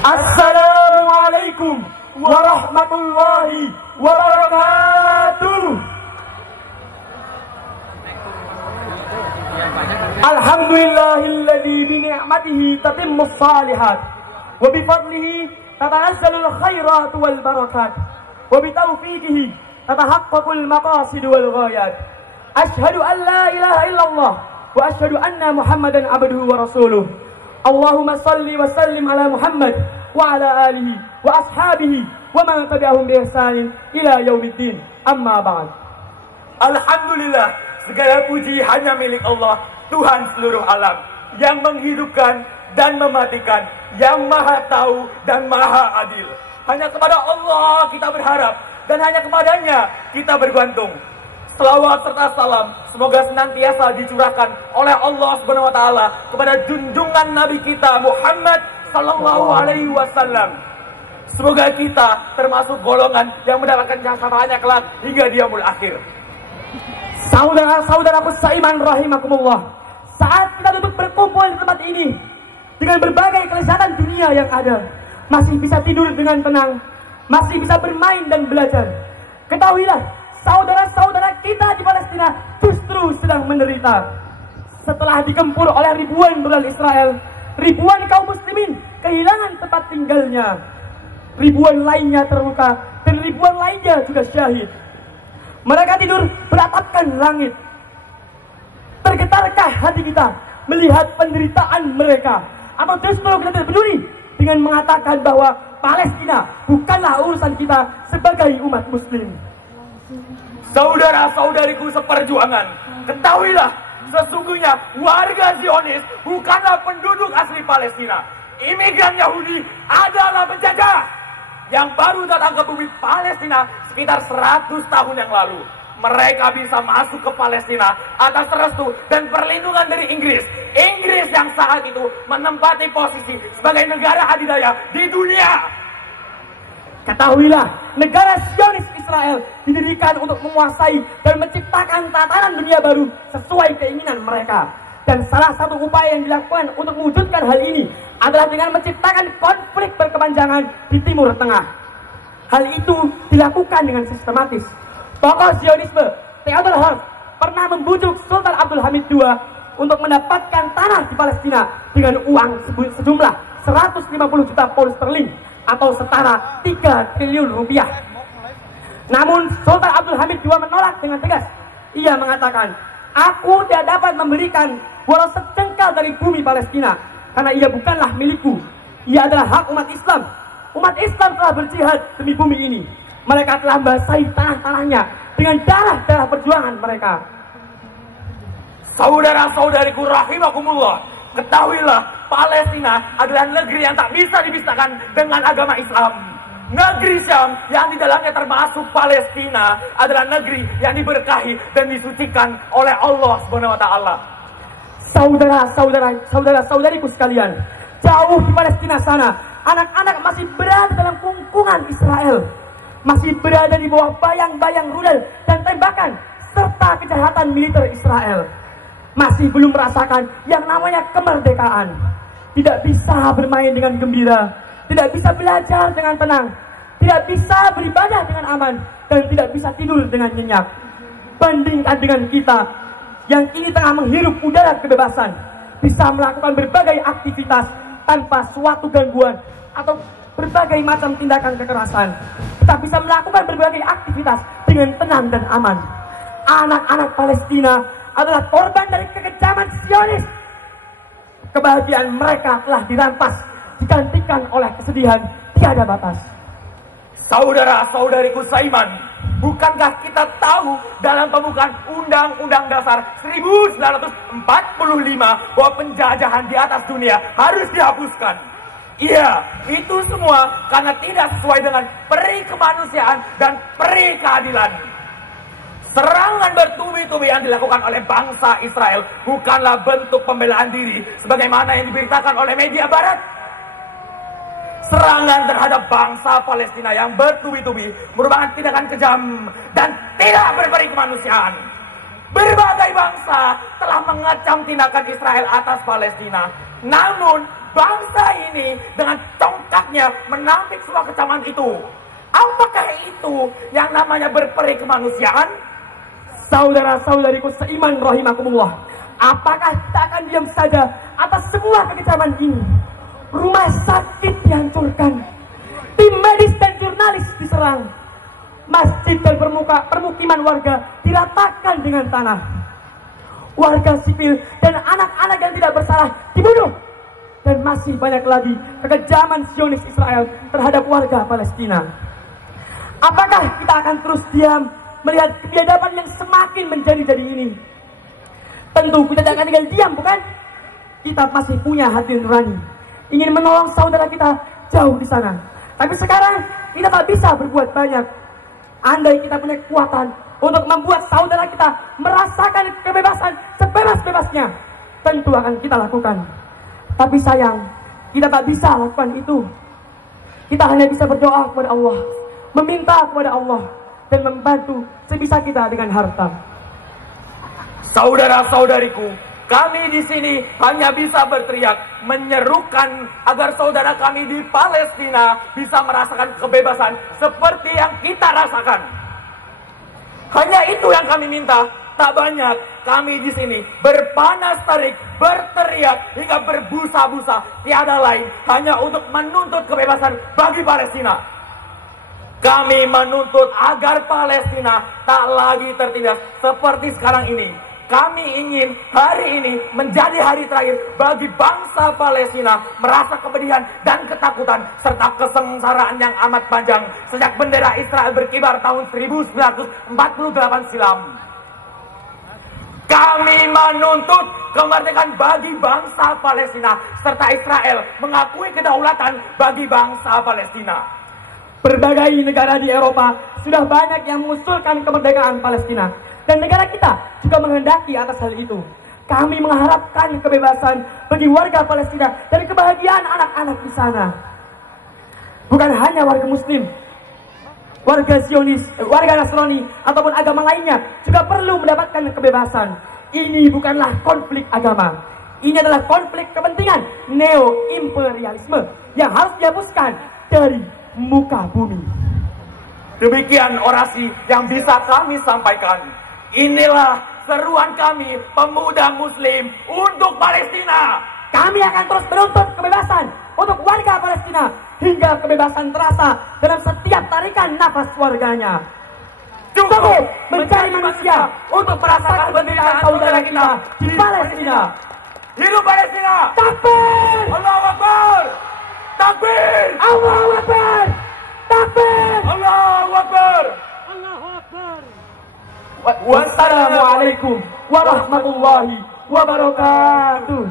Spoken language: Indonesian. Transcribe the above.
Assalamualaikum warahmatullahi wabarakatuh. Alhamdulillahilladzi bi ni'matihi tatimmus shalihat wa bi fadlihi tatanazzalul khairat wal barakat wa bi taufiqihi tatahaqqaqul maqasid wal ghayat. Asyhadu an la ilaha illallah wa asyhadu anna Muhammadan abduhu wa rasuluh. Allahumma salli wa sallim ala Muhammad wa ala alihi wa ashabihi wa man tabi'ahum bi ihsanin ila yaumiddin. Amma ba'd. Alhamdulillah, segala puji hanya milik Allah, Tuhan seluruh alam, yang menghidupkan dan mematikan, yang maha tahu dan maha adil. Hanya kepada Allah kita berharap dan hanya kepadanya kita bergantung. Selawat serta salam semoga senantiasa dicurahkan oleh Allah Subhanahu wa taala kepada junjungan Nabi kita Muhammad sallallahu alaihi wasallam. Semoga kita termasuk golongan yang mendapatkan syafaatnya kelak hingga yaumul akhir. Saudara-saudaraku seiman rahimakumullah, saat kita duduk berkumpul di tempat ini dengan berbagai kelezatan dunia yang ada, masih bisa tidur dengan tenang, masih bisa bermain dan belajar, ketahuilah saudara-saudara kita di Palestina justru sedang menderita. Setelah digempur oleh ribuan rudal Israel, ribuan kaum muslimin kehilangan tempat tinggalnya, ribuan lainnya terluka, dan ribuan lainnya juga syahid. Mereka tidur beratapkan langit. Tergetarkah hati kita melihat penderitaan mereka? Atau justru kita tidak peduli dengan mengatakan bahwa Palestina bukanlah urusan kita sebagai umat muslim? Saudara-saudariku seperjuangan, ketahuilah, sesungguhnya warga Zionis bukanlah penduduk asli Palestina. Imigran Yahudi adalah penjajah yang baru datang ke bumi Palestina sekitar 100 tahun yang lalu. Mereka bisa masuk ke Palestina atas restu dan perlindungan dari Inggris. Inggris yang saat itu menempati posisi sebagai negara adidaya di dunia. Ketahuilah, negara Zionis Israel didirikan untuk menguasai dan menciptakan tatanan dunia baru sesuai keinginan mereka. Dan salah satu upaya yang dilakukan untuk mewujudkan hal ini adalah dengan menciptakan konflik berkepanjangan di Timur Tengah. Hal itu dilakukan dengan sistematis. Tokoh Zionisme Theodor Herzl pernah membujuk Sultan Abdul Hamid II untuk mendapatkan tanah di Palestina dengan uang sejumlah 150 juta pound sterling atau setara 3 triliun rupiah. Namun Sultan Abdul Hamid II menolak dengan tegas. Ia mengatakan, "Aku tidak dapat memberikan walau secengkal dari bumi Palestina karena ia bukanlah milikku. Ia adalah hak umat Islam. Umat Islam telah berjihad demi bumi ini. Mereka telah membasahi tanah-tanahnya dengan darah-darah perjuangan mereka." Saudara-saudariku rahimakumullah, ketahuilah, Palestina adalah negeri yang tak bisa dipisahkan dengan agama Islam. Negeri Syam yang di dalamnya termasuk Palestina adalah negeri yang diberkahi dan disucikan oleh Allah Subhanahu wa taala. Saudara-saudariku sekalian, jauh di Palestina sana, anak-anak masih berada dalam kungkungan Israel, masih berada di bawah bayang-bayang rudal dan tembakan serta kejahatan militer Israel. Masih belum merasakan yang namanya kemerdekaan. Tidak bisa bermain dengan gembira, tidak bisa belajar dengan tenang, tidak bisa beribadah dengan aman, dan tidak bisa tidur dengan nyenyak. Bandingkan dengan kita yang kini tengah menghirup udara kebebasan, bisa melakukan berbagai aktivitas tanpa suatu gangguan atau berbagai macam tindakan kekerasan. Kita bisa melakukan berbagai aktivitas dengan tenang dan aman. Anak-anak Palestina adalah korban dari kekejaman Zionis. Kebahagiaan mereka telah dirampas, digantikan oleh kesedihan tiada batas. Saudara-saudariku seiman, bukankah kita tahu dalam pembukaan Undang-Undang Dasar 1945 bahwa penjajahan di atas dunia harus dihapuskan? Iya, itu semua karena tidak sesuai dengan peri kemanusiaan dan peri keadilan. Serangan bertubi-tubi yang dilakukan oleh bangsa Israel bukanlah bentuk pembelaan diri sebagaimana yang diberitakan oleh media barat. Serangan terhadap bangsa Palestina yang bertubi-tubi merupakan tindakan kejam dan tidak berperi kemanusiaan. Berbagai bangsa telah mengecam tindakan Israel atas Palestina. Namun bangsa ini dengan congkaknya menampik semua kecaman itu. Apakah itu yang namanya berperi kemanusiaan? Saudara-saudariku seiman rahimakumullah, apakah kita akan diam saja atas semua kekejaman ini? Rumah sakit dihancurkan, tim medis dan jurnalis diserang, masjid dan permukiman warga diratakan dengan tanah, warga sipil dan anak-anak yang tidak bersalah dibunuh, dan masih banyak lagi kekejaman Zionis Israel terhadap warga Palestina. Apakah kita akan terus diam melihat kebiadaban yang semakin menjadi-jadi ini? Tentu kita tidak akan tinggal diam, bukan? Kita masih punya hati nurani, ingin menolong saudara kita jauh di sana. Tapi sekarang kita tak bisa berbuat banyak. Andai kita punya kekuatan untuk membuat saudara kita merasakan kebebasan sebebas-bebasnya, tentu akan kita lakukan. Tapi sayang, kita tak bisa lakukan itu. Kita hanya bisa berdoa kepada Allah, meminta kepada Allah, dan membantu sebisa kita dengan harta. Saudara-saudariku, kami di sini hanya bisa berteriak, menyerukan agar saudara kami di Palestina bisa merasakan kebebasan seperti yang kita rasakan. Hanya itu yang kami minta, tak banyak. Kami di sini berpanas terik, berteriak hingga berbusa-busa, tiada lain hanya untuk menuntut kebebasan bagi Palestina. Kami menuntut agar Palestina tak lagi tertindas seperti sekarang ini. Kami ingin hari ini menjadi hari terakhir bagi bangsa Palestina merasa kepedihan dan ketakutan serta kesengsaraan yang amat panjang sejak bendera Israel berkibar tahun 1948 silam. Kami menuntut kemerdekaan bagi bangsa Palestina serta Israel mengakui kedaulatan bagi bangsa Palestina. Berbagai negara di Eropa sudah banyak yang mengusulkan kemerdekaan Palestina, dan negara kita juga menghendaki atas hal itu. Kami mengharapkan kebebasan bagi warga Palestina dan kebahagiaan anak-anak di sana. Bukan hanya warga Muslim, warga Zionis, warga Nasrani ataupun agama lainnya juga perlu mendapatkan kebebasan. Ini bukanlah konflik agama. Ini adalah konflik kepentingan neo-imperialisme yang harus dihapuskan dari muka bumi. Demikian orasi yang bisa kami sampaikan. Inilah seruan kami pemuda Muslim untuk Palestina. Kami akan terus menuntut kebebasan untuk warga Palestina hingga kebebasan terasa dalam setiap tarikan nafas warganya. Cukup mencari manusia untuk merasakan penderitaan saudara kita di Palestina. Hidup Palestina! Takbir! Allahu Akbar! Takbir! Allahu Akbar! Takbir! Allahu Akbar! Allahu Akbar! Wassalamualaikum warahmatullahi wabarakatuh.